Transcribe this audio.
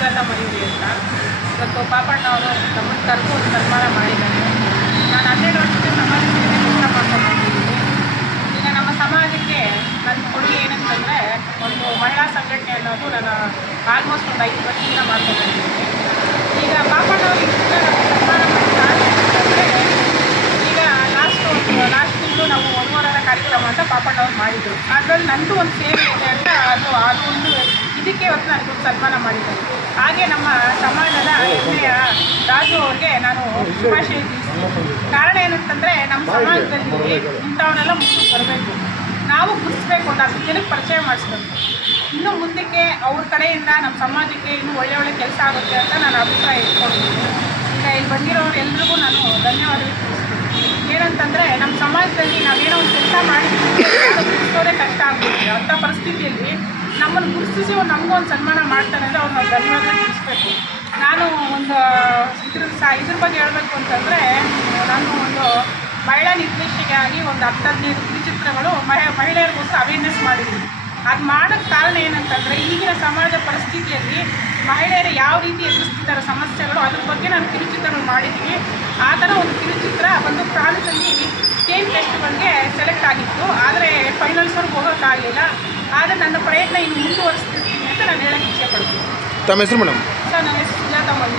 ಸುಜಾತ ಮಯೂರಿ ಅಂತ. ಇವತ್ತು ಪಾಪಣ್ಣ ಅವರು ನಮ್ಮನ್ನು ಕರೆದು ಒಂದು ಸನ್ಮಾನ ಮಾಡಿದ್ದಾರೆ. ನಾನು 12 ವರ್ಷದಿಂದ ಸಮಾಜಕ್ಕೆ ಕೆಲಸ ಮಾಡ್ಕೊಂಡಿದ್ದೀನಿ. ಈಗ ನಮ್ಮ ಸಮಾಜಕ್ಕೆ ನನ್ನ ಕೊಡುಗೆ ಏನಂತಂದರೆ, ಒಂದು ಮಹಿಳಾ ಸಂಘಟನೆ ಅನ್ನೋದು ನಾನು ಆಲ್ಮೋಸ್ಟ್ ಒಂದು 5 ವರ್ಷದಿಂದ ಮಾಡ್ಕೊಂಡಿದ್ದೀನಿ. ಈಗ ಪಾಪಣ್ಣ ಅವರಿಗೆ ಸನ್ಮಾನ ಮಾಡಿದ್ರೆ, ಈಗ ಲಾಸ್ಟ್ ತಿಂಗಳು ನಾವು 1 ವಾರದ ಕಾರ್ಯಕ್ರಮ ಅಂತ ಪಾಪಣ್ಣ ಅವ್ರು ಮಾಡಿದರು. ಅದರಲ್ಲಿ ನನ್ನದು ಒಂದು ಸೇವೆ ಇದೆ ಅಂತ ಅದು ಒಂದು ಇದಕ್ಕೆ ಇವತ್ತು ನನಗೊಂದು ಸನ್ಮಾನ ಮಾಡಿದ್ದಾರೆ. ಹಾಗೆ ನಮ್ಮ ಸಮಾಜದ ಹೆಮ್ಮೆಯ ರಾಜು ಅವ್ರಿಗೆ ನಾನು ಶುಭಾಶಯ ತಿಳಿಸ್ತೀನಿ. ಕಾರಣ ಏನಂತಂದರೆ, ನಮ್ಮ ಸಮಾಜದಲ್ಲಿ ಇಂಥವನ್ನೆಲ್ಲ ಮುಗಿದು ಬರಬೇಕು, ನಾವು ಗುರುತಿಸ್ಬೇಕು, ಒಂದು 10 ಜನಕ್ಕೆ ಪರಿಚಯ ಮಾಡಿಸ್ಬೇಕು. ಇನ್ನು ಮುಂದಕ್ಕೆ ಅವ್ರ ಕಡೆಯಿಂದ ನಮ್ಮ ಸಮಾಜಕ್ಕೆ ಇನ್ನೂ ಒಳ್ಳೆ ಕೆಲಸ ಆಗುತ್ತೆ ಅಂತ ನಾನು ಅಭಿಪ್ರಾಯ ಇಟ್ಕೊಂಡಿದ್ದೀನಿ. ಈಗ ಇಲ್ಲಿ ಬಂದಿರೋರು ಎಲ್ರಿಗೂ ನಾನು ಧನ್ಯವಾದಗಳು ತಿಳಿಸ್ತೀನಿ. ಏನಂತಂದರೆ, ನಮ್ಮ ಸಮಾಜದಲ್ಲಿ ನಾವೇನೋ ಒಂದು ಕೆಲಸ ಮಾಡಿದ್ದೀವಿ ಗುರುತಿಸೋದೇ ಕಷ್ಟ ಆಗ್ಬಿಟ್ಟಿದೆ. ಅಂಥ ಪರಿಸ್ಥಿತಿಯಲ್ಲಿ ನಮ್ಮನ್ನು ಗುರುತಿಸಿ ನಮಗೂ ಒಂದು ಸನ್ಮಾನ ಮಾಡ್ತಾರೆ ಅಂದರೆ ಅವ್ರು ನಾವು ಧನ್ಯವಾದ ತಿಳಿಸ್ಬೇಕು. ನಾನು ಒಂದು ಇದ್ರ ಬಗ್ಗೆ ಹೇಳಬೇಕು ಅಂತಂದರೆ, ನಾನು ಒಂದು ಮಹಿಳಾ ನಿರ್ದೇಶಕಿಯಾಗಿ ಒಂದು 10-15 ಕಿರುಚಿತ್ರಗಳು ಮಹಿಳೆಯರಿಗೋಸ್ಕರ ಅವೇರ್ನೆಸ್ ಮಾಡಿದ್ದೀನಿ. ಅದು ಮಾಡೋಕ್ಕೆ ಕಾರಣ ಏನಂತಂದರೆ, ಈಗಿನ ಸಮಾಜ ಪರಿಸ್ಥಿತಿಯಲ್ಲಿ ಮಹಿಳೆಯರು ಯಾವ ರೀತಿ ಎದುರಿಸ್ತಿದ್ದಾರೆ ಸಮಸ್ಯೆಗಳು, ಅದ್ರ ಬಗ್ಗೆ ನಾನು ಕಿರುಚಿತ್ರಗಳು ಮಾಡಿದ್ದೀನಿ. ಆ ಥರ ಒಂದು ಕಿರುಚಿತ್ರ ಒಂದು ಫ್ರಾನ್ಸಲ್ಲಿ ಸ್ಟೇಟ್ ಫೆಸ್ಟಿವಲ್ಗೆ ಸೆಲೆಕ್ಟ್ ಆಗಿತ್ತು. ಆದರೆ ಫೈನಲ್ಸ್ವರೆಗೆ ಹೋಗೋಕ್ಕಾಗಲಿಲ್ಲ. ಆದರೆ ನನ್ನ ಪ್ರಯತ್ನ ಇನ್ನು ಮುಂದುವರಿಸ್ತಿರ್ತೀನಿ ಅಂತ ನಾನು ಹೇಳೋಕ್ಕೆ ಇಷ್ಟಪಡ್ತೀನಿ. ತಮ್ಮ ಹೆಸರು ಮೇಡಮ್? ಸರ್, ನನ್ನ ಹೆಸರು ಸುಜಾತ ಮಯೂರಿ.